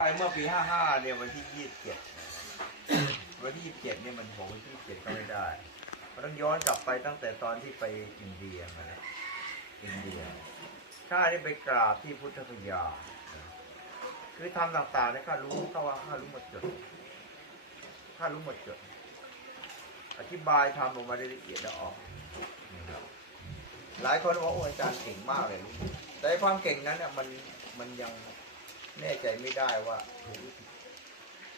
ไปเมื่อปีห้าห้าเนี่ยวันที่ยี่สิบเจ็ดวันที่ยี่สิบเจ็ดเนี่ยมันบอกวันที่ยี่สิบเจ็ดก็ไม่ได้ มันต้องย้อนกลับไปตั้งแต่ตอนที่ไปอินเดียมาแล้วอินเดียข้าได้ไปกราบที่พุทธคยา คือทำต่างๆเนี่ยข้ารู้ข้าว่าข้ารู้หมดจดข้ารู้หมดจด อธิบายทำออกมาได้ละเอียดและออกหลายคนบอกว่าโอ้อาจารย์เก่งมากเลยแต่ความเก่งนั้นเนี่ยมันมันยัง แน่ใจไม่ได้ว่าถูกหรือผิด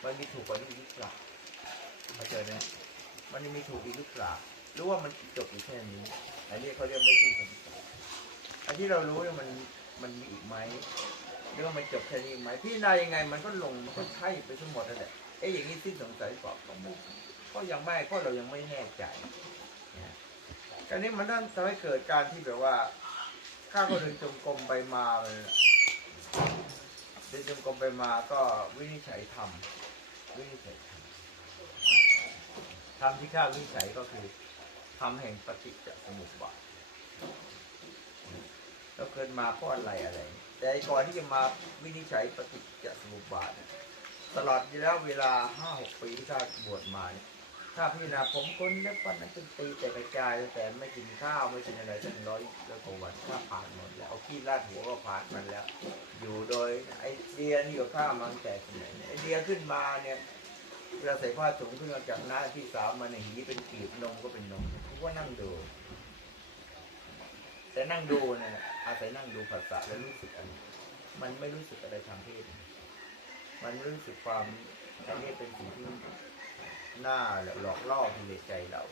มันมีถูกกว่านี้หรือเปล่าเข้าใจไหมมันยังมีถูกอีกหรือเปล่าหรือว่ามันจบอยู่แค่นี้ อันนี้เขาเรียกไม่สิ้นสงสัยอันที่เรารู้เนี่ยมันมันมีอีกไหมหรือว่ามันจบแค่นี้ไหมพี่นายยังไง มันก็ลงมันก็ใช่ไปทั้งหมดนั่นแหละเอ๊ะอย่างนี้สิ้นสงสัยเปล่าก็ไม่ก็ยังไม่ก็เรายังไม่แน่ใจนะการนี้มันนั่นทำให้เกิดการที่แบบว่าข้าก็เดินจงกรมไปมาเลย เดินจงกรมไปมาก็วินิจฉัยธรรมวินิจฉัยธรรมธรรมที่ข้าวินิจฉัยก็คือธรรมแห่งปฏิจจสมุปบาทเราเกิดมาเพราะอะไรอะไร แต่ก่อนที่จะมาวินิจฉัยปฏิจจสมุปบาทตลอดระยะเวลาห้าหกปีที่ข้าบวชมาเนี่ย ข้าพิจารณาผมคนเล็บฟันนั้นจนตีแต่กระจายแต่ไม่กินข้าวไม่กินอะไรตั้งร้อยร้อยกว่าวันข้าผ่านหมดแล้วเอาขี้ลาดหัวก็ผ่านมันแล้ว อยู่โดยไอเดียนี่กับข้ามันแต่สมัยนี้ไอเดียขึ้นมาเนี่ยเวลาใส่ผ้าถุงขึ้นมาจากหน้าที่สามมันหีเป็นกีบนมก็เป็นนมผมก็นั่งดู แต่นั่งดูเนี่ยอาศัยนั่งดูภาษาแล้วรู้สึกอะไรมันไม่รู้สึกอะไรทางเพศมันรู้สึกความอันนี้เป็นสิ่งที่ หน่าหลอกล่อกิเลสใจเรา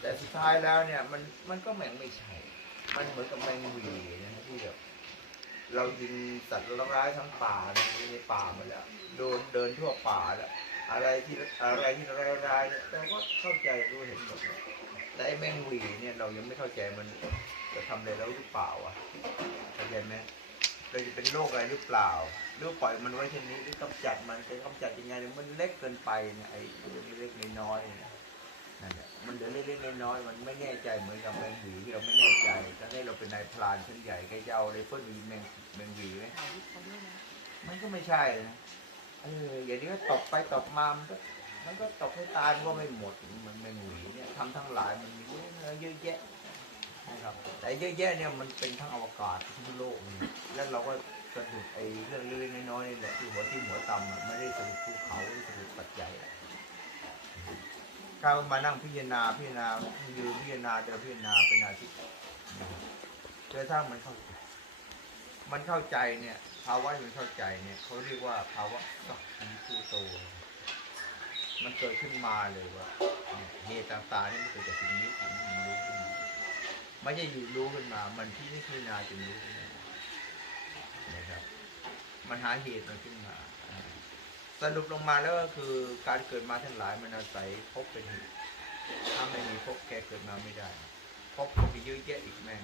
แต่สุดท้ายแล้วเนี่ย มันมันก็แม่งไม่ใช่ มันเหมือนกับแมงวีนะที่แบบเรายิงสัตว์ร้ายทั้งป่าในในป่ามาแล้วโดนเดินทั่วป่าแล้วอะไรที่อะไรที่ร้ายๆเนี่ยเราก็เข้าใจรู้เห็นหมดแต่ไอ้แมงวีเนี่ยเรายังไม่เข้าใจมันจะทำอะไรแล้วหรือเปล่าอะเข้าใจไหม เราจะเป็นโรคอะไรหรือเปล่าหรือปล่อยมันไว้เช่นนี้หรือกำจัดมันจะกำจัดยังไงเนี่ยมันเล็กเกินไปเนี่ยไอ้เรื่องเล็กๆน้อยๆเนี่ยนั่นแหละมันเหลือเล็กๆน้อยๆมันไม่แน่ใจเหมือนกับแมงหวีที่เราไม่แน่ใจจะให้เราเป็นนายพรานชั้นใหญ่แกจะเอาอะไรเฟิ่อนวีแมงแมงหวีไหมมันก็ไม่ใช่นะเอออย่างนี้ก็ตกไปตกมามันก็มันก็ตกให้ตายก็ไม่หมดมันไม่หนีเนี่ยทำทั้งหลายมันมีเยอะเยอะแยะ นะครับแต่เยอะแยะเนี่ยมันเป็นทั้งอวกาศทั้งโลกนี่แล้วเราก็สะดุดไอ้เรื่องเล็กๆน้อยๆนี่แหละที่หัวที่หัวต่ำอะไม่ได้สะดุดภูเขาไม่ได้สะดุดปัจจัยอะข้ามานั่งพิจารณาพิจารณายืนพิจารณาเดินพิจารณาเป็นอาทิตย์นะครับจนกระทั่งมันเข้ามันเข้าใจเนี่ยภาวะมันเข้าใจเนี่ยเขาเรียกว่าภาวะสักขีภูโต มันเกิดขึ้นมาเลยว่าเหตุต่างๆนี่มันเกิดจากสิ่งนี้สิ่งนี้มันรู้ขึ้น ไม่ใช่อยู่รู้ขึ้นมา มันที่นี่พิจารณาจนรู้ขึ้นมานะครับ มันหาเหตุมันขึ้นมาอ่าสรุปลงมาแล้วก็คือการเกิดมาทั้งหลายมันอาศัยพบเป็นเหตุ ถ้าไม่มีพบแกเกิดมาไม่ได้ พบก็มีเยอะแยะอีกแม่ง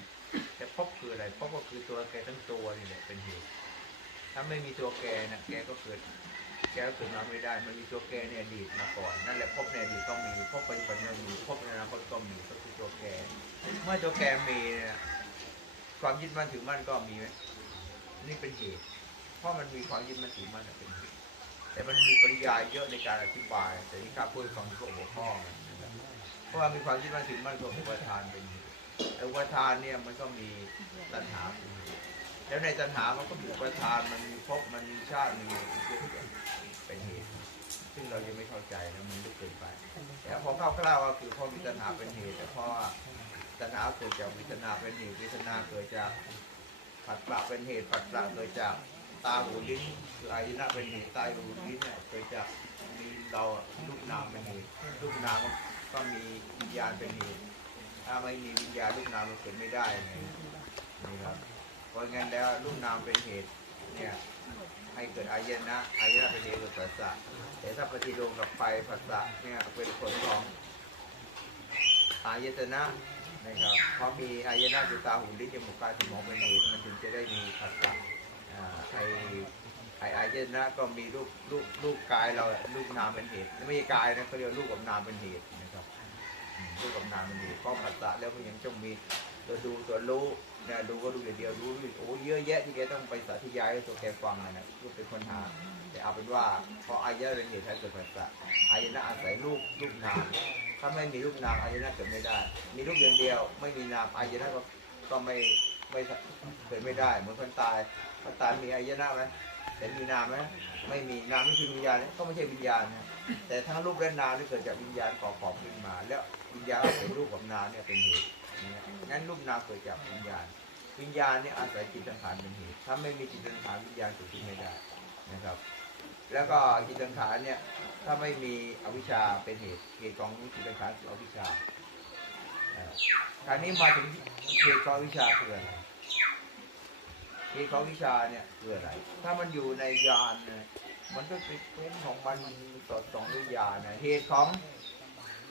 แต่พบคืออะไรพบก็คือตัวแกทั้งตัวนี่แหละเป็นเหตุ ถ้าไม่มีตัวแกนะแกก็เกิด แกก็เกิดมาไม่ได้ มันมีตัวแกในอดีตมาก่อน นั่นแหละพบในอดีตก็มีพบปัจจุบันก็มีพบในอนาคตก็มีก็คือตัวแก เมื่อตัวแกมีเนี่ยความยึดมั่นถือมั่นก็มีไหมนี่เป็นเหตุ เพราะมันมีความยึดมั่นถือมั่นเป็นเหตุแต่มันมีปริยายเยอะในการอธิบาย แต่ที่ข้าพูดให้ฟังที่พวกหัวข้อเพราะว่ามีความยึดมั่นถือมั่นก็อุปทานเป็นเหตุแต่อุปทานเนี่ยมันก็มีตัณหาแล้วในตัณหามันก็มีอุปทานมันมีภพมันมีชาติมีเป็นเหตุ ซึ่งเรายังไม่เข้าใจนะมันลึกเกินไปแต่พอคร่าวก็คือพอมีตัณหาเป็นเหตุแต่พราะว่าตัณหาเกิดจากวิจนาเป็นเหตุวิจนาเกิดจากผัสสะเป็นเหตุผัสสะเกิดจากตาหูลิ้นคืออายนะเป็นเหตุตาหูลิ้นเนี่ยเกิดจากมีเรารูปนามเป็นเหตุรูปนามก็มีวิญญาณเป็นเหตุถ้าไม่มีวิญญาณรูปนามมันเกิดไม่ได้นี่ครับเพราะงั้นแล้วรูปนามเป็นเหตุเนี่ย ให้เกิดอายนะอายนะเป็นเหตุเกิดผัสสะแต่ถ้าปฏิโลมกับไฟผัสสะเนี่ยเป็นผลของอายตนะนะครับเพราะมีอายนะคือตาหูลิ้นจมูกกายสมองเป็นเหตุมันถึงจะได้มีผัสสะอ่าไอไออายนะก็มีรูปรูปรูปกายเรารูปนามเป็นเหตุไม่ใช่กายนะเขาเรียกรูปกับนามเป็นเหตุนะครับรูปกับนามมันดีเพราะผัสสะแล้วมันยังต้องมีตัวดูตัวรู้ นี่ยดูก็ดูอย่างเดียวรู้โอ้เยอะแยะที่แกต้องไปสาธยายให้ตัวแกฟังนะนะก็เป็นคนหา แต่เอาเป็นว่าเพราะอายะเป็นเหตุให้เกิดผัสสะอายนะอาศัยรูปรูปนามถ้าไม่มีรูปนามอายนะเกิดไม่ได้ มีรูปอย่างเดียว ไม่มีนามอายนะก็ก็ไม่ไม่เกิดไม่ได้ เหมือนคนตายคนตายมีอายนะไหมแต่มีนามไหมไม่มีนามไม่คือวิญญาณก็ไม่ใช่วิญญาณนะแต่ทั้งรูปและนามที่เกิดจากวิญญาณก่อขอบขึ้นมา แล้ววิญญาณอาศัยรูปกับนามเนี่ยเป็นเหตุ นะงั้นรูปนามเกิดจากวิญญาณ วิญญาณเนี่ยอาศัยจิตสังขารเป็นเหตุถ้าไม่มีจิตสังขารวิญญาณเกิดขึ้นไม่ได้นะครับ แล้วก็จิตสังขารเนี่ยถ้าไม่มีอวิชชาเป็นเหตุเหตุของจิตสังขารคืออวิชชาเอ่อคราวนี้มาถึงเหตุของอวิชชาคืออะไรเหตุของวิชาเนี่ยคืออะไร ถ้ามันอยู่ในญาณเนี่ยมันก็เป็นเรื่องของมันสอดส่องด้วยญาณนะเหตุของ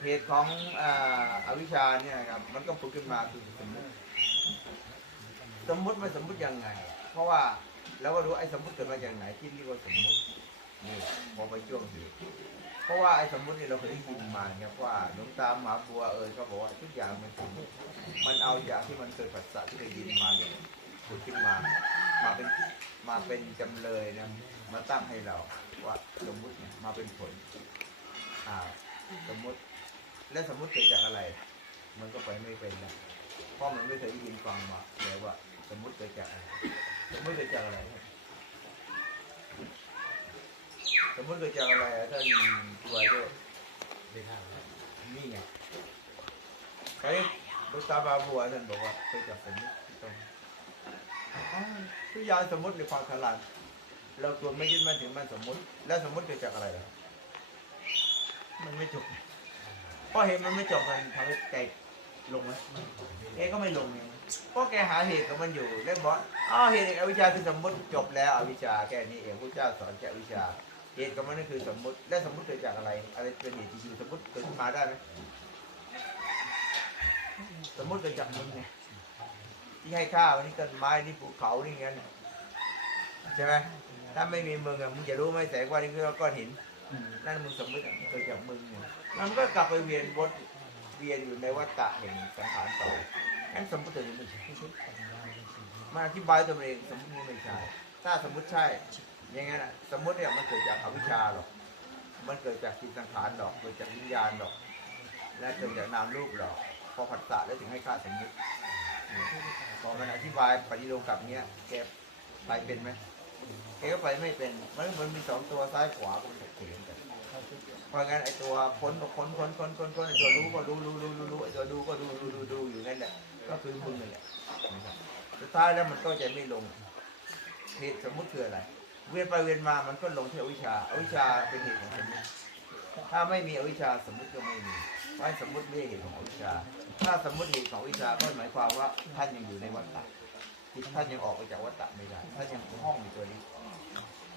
เหตุของอ่าอวิชชาเนี่ยครับมันก็ผุดขึ้นมาคือสมมติสมมติมันสมมติยังไง เพราะว่าเราก็รู้ไอ้สมมติเกิดมาจากไหนที่เรียกว่าสมมตินี่พอไปช่วงเหตุเพราะว่าไอ้สมมติเนี่ยเราเคยได้ยินมาเนี่ยว่าหลวงตามหาบัวเอยก็บอกว่าทุกอย่างมันสมมติมันเอาอย่างที่มันเกิดปัสสะที่ได้ยินมาเนี่ยพูดขึ้นมา มาเป็นมาเป็นจำเลยนะมาตั้งให้เราว่าสมมติเนี่ยมาเป็นผลอ่าสมมติ และสมมติเกิดจากอะไร มันก็ไปไม่เป็นนะเพราะมันไม่เคยได้ยินฟังมาเลยว่า สมมติเกิดจากอะไรสมมติเกิดจากอะไร สมมติเกิดจากอะไรอะท่านครูไอโดนี่ไงใครลูกตาบาบัวท่านบอกว่าเกิดจากสมมติตรงทุกอย่างสมมติในความขลังเราตัวไม่ยึดมั่นถึงมันสมมติ แล้วสมมติเกิดจากอะไรล่ะมันไม่จบ เพราะเห็นมันไม่จบมันทำให้ใจลงไหมแกก็ไม่ลงไงเพราะแกหาเหตุของมันอยู่แล้วบอกอ๋อเหตุอวิชชาคือสมมติจบแล้วอวิชชาแค่นี้เองพระเจ้าสอนแค่อวิชชาเหตุของมันนั่นคือสมมติและสมมติเกิดจากอะไร อะไรเป็นเหตุที่อยู่สมมติเกิดขึ้นมาได้ไหมสมมติเกิดจากมึงไงที่ให้ข้าวนี่ต้นไม้นี่ภูเขานี่เงั้นใช่ไหมถ้าไม่มีมึงอะมึงจะรู้ไหมแสงว่านี่คือก้อนหิน นั่นมึงสมมติอะเกิดจากมึงเนี่ยมันก็กลับไปเวียนวนเวียนอยู่ในวัฏฏะแห่งสังขารต่องั้นสมมติตัวนี้ไม่ใช่มาอธิบายตัวเองสมมติไม่ใช่ถ้าสมมติใช่อย่างงั้นะสมมติเนี่ยมันเกิดจากอวิชชาหรอก มันเกิดจากจิตสังขารหรอก เกิดจากวิญญาณหรอก และเกิดจากนามรูปหรอก พอผัสสะแล้วถึงให้ค่าสมมติพอมันอธิบายปฏิโลมกับเนี้ยแกไปเป็นไหมแกก็ไปไม่เป็น มันเหมือนมีสองตัวซ้ายขวาก็มัน เถียกันเพราะงั้นไอ้ตัวค้นก็ค้นค้นค้นค้นค้นไอ้ตัวรู้ก็รู้รู้รู้รู้รู้ไอ้ตัวดูก็ดูดูดูดูอยู่นั่นแหละ ก็คือมึงนั่นแหละสุดท้ายแล้วมันก็จะไม่ลงเหตุสมมุติคืออะไร เวียนไปเวียนมามันก็ลงที่อวิชชาอวิชชาเป็นเหตุของสมมติถ้าไม่มีอวิชชาสมมติก็ไม่มีเพราะสมมติไม่ใช่เหตุของอวิชชา ถ้าสมมติเหตุของอวิชชาก็หมายความว่าท่านยังอยู่ในวัฏฏะจิตท่านยังออกไปจากวัฏฏะไม่ได้ท่านยังห้องอยู่ตัวนี้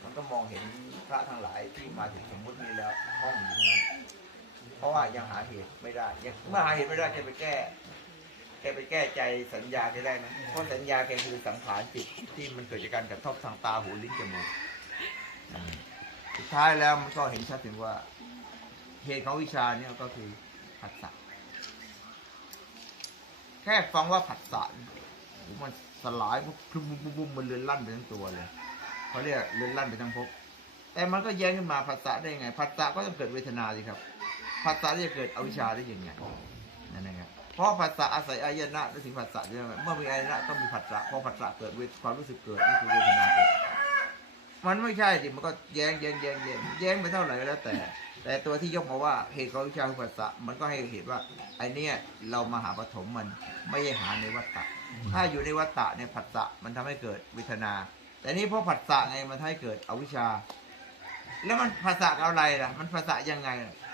มันก็มองเห็นพระทั้งหลายที่มาถึงสมมุตินี้แล้วห้องอยู่ตรงนั้น เพราะว่ายังหาเหตุไม่ได้ ยังเมื่อหาเหตุไม่ได้แกไปแก้แกไปแก้ใจสัญญาแกได้นะเพราะสัญญาแกคือสังขารจิตที่มันเกิดจากการกระทบทางตาหูลิ้นจมูกสุดท้ายแล้วมันก็เห็นชัดถึงว่า เหตุของวิชาเนี่ยก็คือผัสสะแค่ฟังว่าผัสสะมันสลายปุ๊บปุ๊บปุ๊บปุ๊บมันเลือนลั่นไปทั้งตัวเลย เขาเรียกเลื่อนลั่นไปทั้งภพแต่มันก็แย้งขึ้นมาผัสสะได้ยังไงผัสสะก็ต้องเกิดเวทนาสิครับผัสสะจะเกิดอวิชชาได้ยังไงนั่นนะครับเพราะผัสสะอาศัยอายนะและถึงผัสสะใช่ไหมเมื่อมีอายนะต้องมีผัสสะพอผัสสะเกิดเวทความรู้สึกเกิดนั่นคือเวทนาเกิดมันไม่ใช่สิมันก็แย้งแย้งแย้งแย้งแย้งไปเท่าไหร่ก็แล้วแต่ แต่ตัวที่ยกมาว่าเหตุของวิชาคือภาษะมันก็ให้เหตุว่าไอเนี้ยเรามาหาปฐมมันไม่ใช่หาในวัฏฏะถ้าอยู่ในวัฏฏะในยผัสสะมันทำให้เกิดเวทนา แต่นี่เพราะผัสสะไงมันให้เกิดอวิชชา แล้วมันภาษากับอะไรล่ะ มันภาษายังไง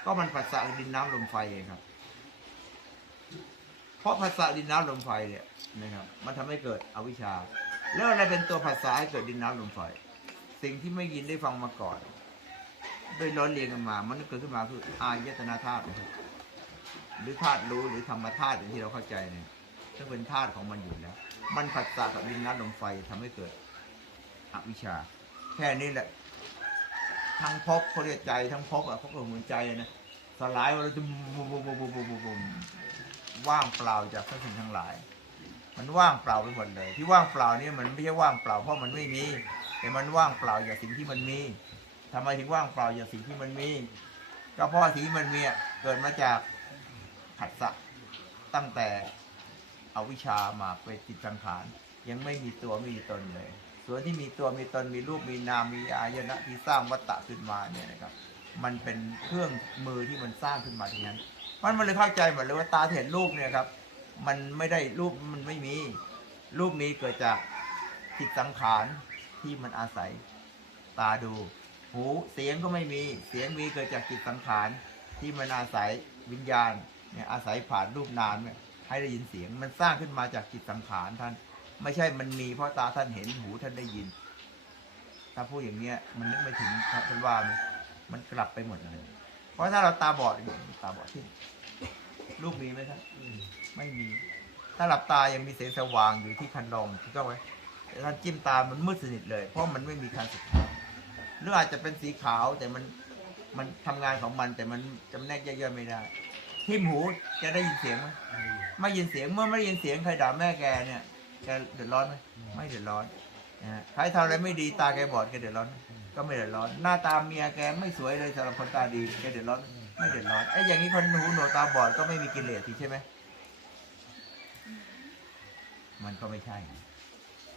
ก็มันภาษาดินน้ำลมไฟเองครับ เพราะภาษาดินน้ำลมไฟเนี่ยนะครับ มันทำให้เกิดอวิชชา แล้วอะไรเป็นตัวภาษาให้เกิดดินน้ำลมไฟ สิ่งที่ไม่ยินได้ฟังมาก่อนโดยร้อนเรียงกันมา มันเกิดขึ้นมาคืออายตนาธาตุหรือธาตุรู้หรือธรรมธาตุอย่างที่เราเข้าใจเนี่ยซึ่งเป็นธาตุของมันอยู่แล้ว มันผัสสะกับดินน้ำลมไฟทำให้เกิด อวิชชา แค่นี้แหละ ทั้งภพเขาเรียกใจทั้งภพอะเขาก็เหมือนใจนะสลายเราจะบุบบุบบุบบุบบุบบุบว่างเปล่าจากทั้งสิ่งทั้งหลาย มันว่างเปล่าไปหมดเลย ที่ว่างเปล่านี่มันไม่ใช่ว่างเปล่าเพราะมันไม่มี แต่มันว่างเปล่าจากสิ่งที่มันมีทำไมถึงว่างเปล่าจากสิ่งที่มันมีก็เพราะสิ่งที่มันมีเกิดมาจากผัสสะตั้งแต่เอาวิชามาเป็นจิตสังขารยังไม่มีตัวไม่มีตนเลย ส่วนที่มีตัวมีตนมีรูปมีนามมีอายนะที่สร้างวัตตะขึ้นมาเนี่ยนะครับ มันเป็นเครื่องมือที่มันสร้างขึ้นมาทั้งนั้นเพราะมันเลยเข้าใจหมดเลยว่าตาเห็นรูปเนี่ยครับ มันไม่ได้รูปมันไม่มีรูปนี้เกิดจากจิตสังขารที่มันอาศัยตาดู หูเสียงก็ไม่มีเสียงมีเกิดจากจิตสังขารที่มันอาศัยวิญญาณเนี่ยอาศัยผ่านรูปนามเนี่ยให้ได้ยินเสียงมันสร้างขึ้นมาจากจิตสังขารท่าน ไม่ใช่มันมีเพราะตาท่านเห็นหูท่านได้ยิน ถ้าพูดอย่างเนี้ย มันนึกไม่ถึงท่านว่ามันกลับไปหมดเลยเพราะถ้าเราตาบอดอยู่ตาบอดที่รูปมีไหมท่านไม่มี ถ้าหลับตายังมีแสงสว่างอยู่ที่คันรองถูกต้องไหมแต่ท่านจิ้มตามันมืดสนิทเลย เพราะมันไม่มีการศึกหรืออาจจะเป็นสีขาวแต่มันมันทำงานของมัน แต่มันจำแนกแยกย่อยไม่ได้ทิ่มหูจะได้ยินเสียงไหมไม่ยินเสียงเมื่อไม่ได้ยินเสียงใครด่าแม่แกเนี่ย แกเดือดร้อนไหมไม่เดือดร้อนนะฮะใครทำอะไรไม่ดีตาแกบอดแกเดือดร้อนไหมก็ไม่เดือดร้อน หน้าตาเมียแกไม่สวยเลยสำหรับคนตาดีแกเดือดร้อนไหมไม่เดือดร้อนไอ้อย่างนี้คนหูหนวกตาบอดก็ไม่มีกิเลสสิใช่ไหมมันก็ไม่ใช่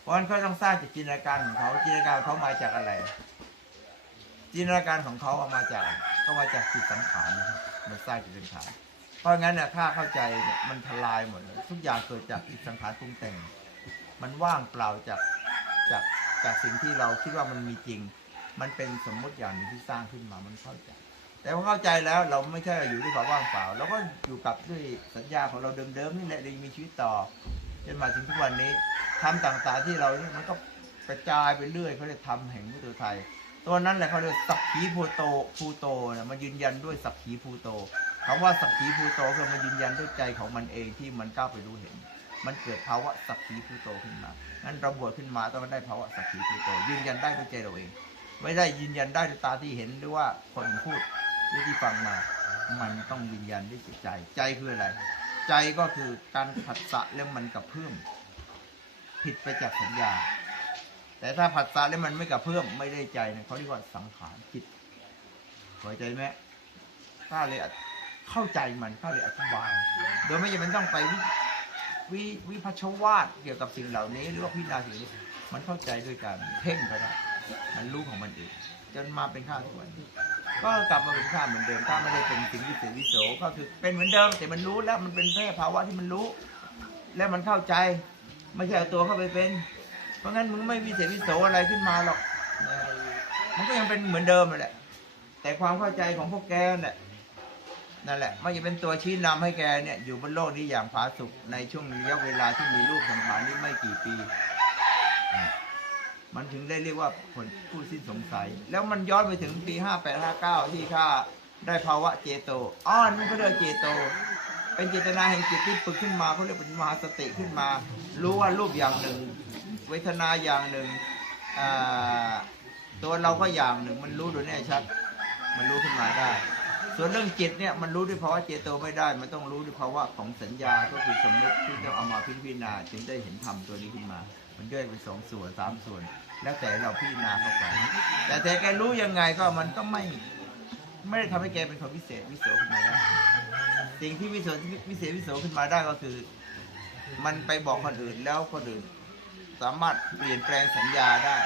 เพราะฉะนั้นเขาต้องสร้างจากจินตนาการของเขาจินตนาการของเขามาจากอะไร จินตนาการของเขาเอามาจาก ก็มาจากจิตสังขารนะครับมันสร้างจิตสังขารเพราะงั้นเนี่ยถ้าเข้าใจเนี่ยมันทลายหมดเลยทุกอย่างเกิดจากจิตสังขารปรุงแต่ง มันว่างเปล่าจากจากจากสิ่งที่เราคิดว่ามันมีจริง มันเป็นสมมติอย่างหนึ่งที่สร้างขึ้นมามันเข้าใจ แต่พอเข้าใจแล้วเราไม่ใช่อยู่ด้วยความว่างเปล่าเราก็อยู่กับด้วยสัญญาของเราเดิมๆนี่แหละเรายังมีชีวิตต่อจนมาถึงทุกวันนี้ทำต่างๆที่เราเนี่ยมันก็กระจายไปเรื่อยเขาเรียกทำแห่งมุตไทย ตัวนั้นแหละเขาเรียกสักขีภูโตภูโตนะมันยืนยันด้วยสักขีภูโตคำว่าสักขีภูโตคือมันยืนยันด้วยใจของมันเองที่มันก้าวไปรู้เห็น มันเกิดภาวะสักขีภูโตขึ้นมานั้นเราบวชขึ้นมาต้องได้ภาวะสักขีภูโต ยืนยันได้ด้วยใจเราเอง ไม่ได้ยืนยันได้ด้วยตาที่เห็นหรือว่าคนพูดหรือที่ฟังมา มันต้องยืนยันด้วยจิตใจ ใจคืออะไร ใจก็คือการผัสสะแล้วมันกับเพื่อมผิดไปจากสัญญา แต่ถ้าผัสสะแล้วมันไม่กับเพื่อมไม่ได้ใจเนี่ยเขาเรียกว่าสังขารจิตเข้าใจไหมถ้าเลยเข้าใจมันถ้าเลยอธิบาย โดยไม่จำเป็นต้องไปวิ วิวิพัชวาดเกี่ยวกับสิ่งเหล่านี้ หรือว่าพิจารณาสิ่งนี้มันเข้าใจด้วยการเพ่งไปได้มันรู้ของมันเองจนมาเป็นข้าทุกวันก็กลับมาเป็นข้าเหมือนเดิมถ้าไม่ได้เป็นสิ่งวิเศษวิโสก็คือเป็นเหมือนเดิมแต่มันรู้แล้วมันเป็นแค่ภาวะที่มันรู้ และมันเข้าใจไม่ใช่เอาตัวเข้าไปเป็น เพราะงั้นมึงไม่วิเศษวิโสอะไรขึ้นมาหรอกมันก็ยังเป็นเหมือนเดิมแหละแต่ความเข้าใจของพวกแกนั่นแหละ นั่นแหละมันจะเป็นตัวชี้นำให้แกเนี่ยอยู่บนโลกนี้อย่างผาสุกในช่วงระยะเวลาที่มีรูปสังขารนี้ไม่กี่ปี มันถึงได้เรียกว่าผลผู้สิ้นสงสัย แล้วมันย้อนไปถึงปีห้าแปดห้าเก้าที่ข้าได้ภาวะเจโตอ้อนมันก็เรียกเจโต เป็นเจตนาแห่งจิตที่ฝึกขึ้นมาเขาเรียกเป็นมหาสติขึ้นมา รู้ว่ารูปอย่างหนึ่ง เวทนาอย่างหนึ่งตัวเราก็อย่างหนึ่ง มันรู้โดยแน่ชัด มันรู้ขึ้นมาได้ ส่วนเรื่องจิตเนี่ยมันรู้ด้วยภาวะเจโตไม่ได้ มันต้องรู้ด้วยภาวะของสัญญาก็คือสมมติที่ต้องเอามาพิจารณาจึงได้เห็นธรรมตัวนี้ขึ้นมา มันย่อยเป็นสองส่วนสามส่วน แล้วแต่เราพิจารณาเข้าไป แต่แต่แกรู้ยังไงก็มันก็ไม่ไม่ได้ทำให้แกเป็นคนพิเศษวิโสขึ้นมาได้สิ่งที่วิเศษวิเศษวิโสขึ้นมาได้ก็คือ มันไปบอกคนอื่นแล้วคนอื่น สามารถเปลี่ยนแปลงสัญญาได้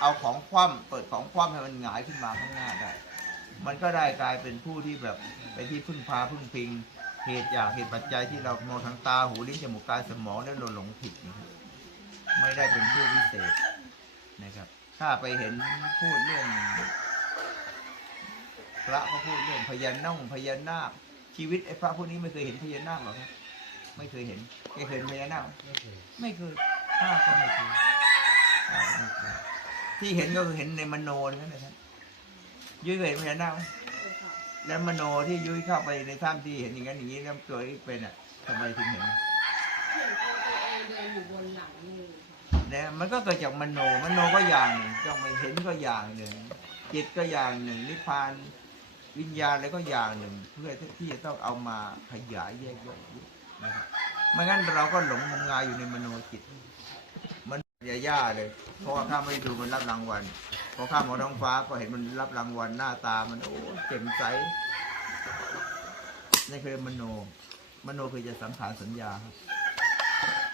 เอาของคว่ำเปิดของคว่ำให้มันหงายขึ้นมาข้างหน้าได้ มันก็ได้กลายเป็นผู้ที่แบบเป็นที่พึ่งพาพึ่งพิง เหตุอย่างเหตุปัจจัยที่เรามองทางตาหูลิ้นจมูกกายสมองแล้วเราหลงผิดนะครับไม่ได้เป็นผู้วิเศษนะครับ ถ้าไปเห็นพูดเรื่องพระเขาพูดเรื่องพญานาคพญานาคชีวิตไอ้พระพวกนี้ไม่เคยเห็นพญานาคหรอกครับไม่เคยเห็นเคยเห็นพญานาคไม่เคยข้าไม่เคยข้าก็ไม่เคยที่เห็นก็คือเห็นในมโนนั่นแหละครับ ยุ้ยเคยเห็นพญานาคไหมแล้วมโนที่ยุ้ยเข้าไปในถ้ำที่เห็นอย่างนั้นอย่างนี้แล้วตัวที่เป็นอะทำไมถึงเห็นเห็นตัวเองเดินอยู่บนหลังงูค่ะเนี่ยมันก็เกิดจากมโนมโนก็อย่างหนึ่งจ้องไม่เห็นก็อย่างหนึ่งจิตก็อย่างหนึ่งนิพพานวิญญาณอะไรก็อย่างหนึ่ง เพื่อที่จะต้องเอามาขยายแยกย่อยนะครับไม่งั้นเราก็หลงงมงายอยู่ในมโนจิต มันอย่าย่าเลย เพราะว่าข้าไม่ได้ดูมันรับรางวัล พอข้ามองท้องฟ้าก็เห็นมันรับรางวัลหน้าตามันโอ้เจ็มใสนี่คือมโน มโนคือจะสังขารสัญญาครับ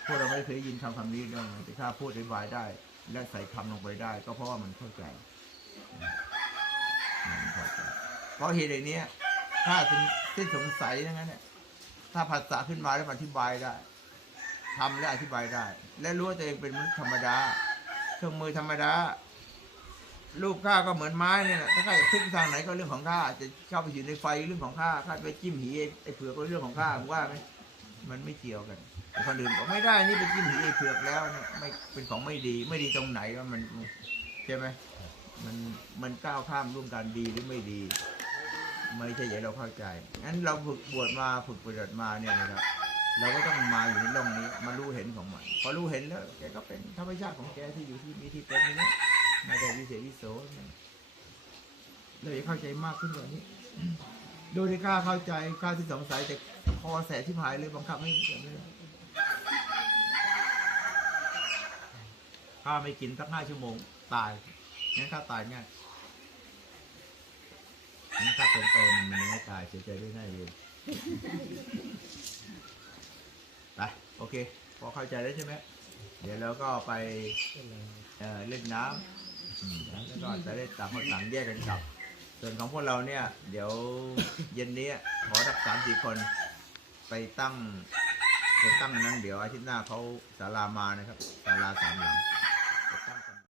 พวกเราไม่เคยยินคำคำนี้ด้วยแต่ข้าพูดอธิบายได้ และใส่คำลงไปได้ ก็เพราะว่ามันเข้าใจมันเข้าใจเพราะเหตุอย่างนี้ถ้าถึงที่สงสัยอย่างนั้นเนี่ยถ้าภาษาขึ้นมาแล้วอธิบายได้ทำและอธิบายได้ และรู้ว่าตัวเองเป็นมนุษย์ธรรมดา เครื่องมือธรรมดา ลูกข้าก็เหมือนไม้เนี่ยนะถ้าข้าจะพลิกทางไหนก็เรื่องของข้าจะเข้าไปอยู่ในไฟเรื่องของข้าข้าไปจิ้มหีไอ้ไอ้เผือกก็เรื่องของข้าผมว่าไหมมันไม่เกี่ยวกันแต่คนอื่นบอกไม่ได้นี่ไปจิ้มหีไอ้เผือกแล้วเนี่ยไม่เป็นของไม่ดีไม่ดีตรงไหนว่ามันใช่ไหมมันมันก้าวข้ามร่วมกันดีหรือไม่ดี ไม่ใช่อย่างเราเข้าใจงั้นเราฝึกบวชมาฝึกปฏิบัติมาเนี่ยนะครับเราก็ต้องมาอยู่ในร่องนี้มารู้เห็นของมันพอรู้เห็นแล้วแกก็เป็นธรรมชาติของแกที่อยู่ที่มีที่เป็นนี่นะ ไม่ได้วิเศษวิโสเราจะเข้าใจมากขึ้นกว่านี้ โดยที่กล้าเข้าใจกล้าที่สงสัยแต่คอแสที่หายเลยบังคับไม่ไม่ได้ข้าไม่กินสักห้าชั่วโมง ตายงั้นข้าตายง่ายงั้นข้าเป็นไปมันยังไม่ตายเสียใจด้วยหน้าเย็นไปโอเค พอเข้าใจแล้วใช่ไหมเดี๋ยวเราก็ไปเล่นน้ำ แล้วก็จะได้ต่างคนต่างแยกกันกลับ ส่วนของพวกเราเนี่ย เดี๋ยวเย็นนี้ขอรับสามสี่คนไปตั้งไปตั้งนั้นเดี๋ยวอาทิตย์หน้าเขาศาลามานะครับศาลาสามหลัง